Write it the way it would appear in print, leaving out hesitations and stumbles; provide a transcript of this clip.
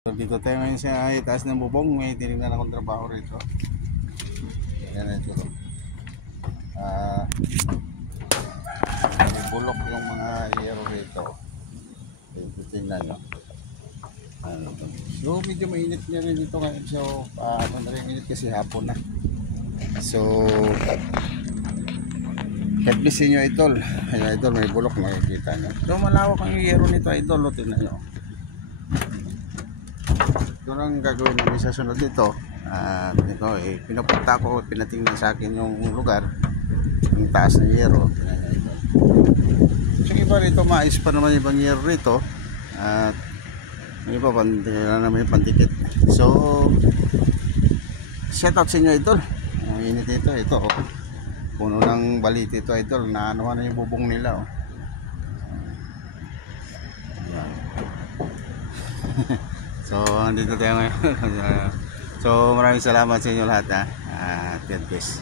So, dito tayo ngayon sa itaas ng bubong. May tinignan akong trabaho rito. Yan na ito. May bulok yung mga yero rito. Ito tingnan nyo. So medyo mainit niya rin dito ngayon. So mainit kasi hapon na. So helpless nyo idol. Ayan idol, may bulok makikita nyo. So malawak ang yero nito idol. Tingnan nyo. Ito lang gagawin namin sa sunod dito. Ito, pinapunta ko, pinatingnan sa akin yung lugar, yung taas ng yero. So iba rito, mais pa naman ibang yero rito. At yung iba, naman yung pandikit. So shout out sa inyo idol. Ang init ito, ito oh. Puno ng balit ito idol. Naano na yung bubong nila oh. So, andito tayo ngayon. So, maraming salamat sa inyo lahat ha. God bless.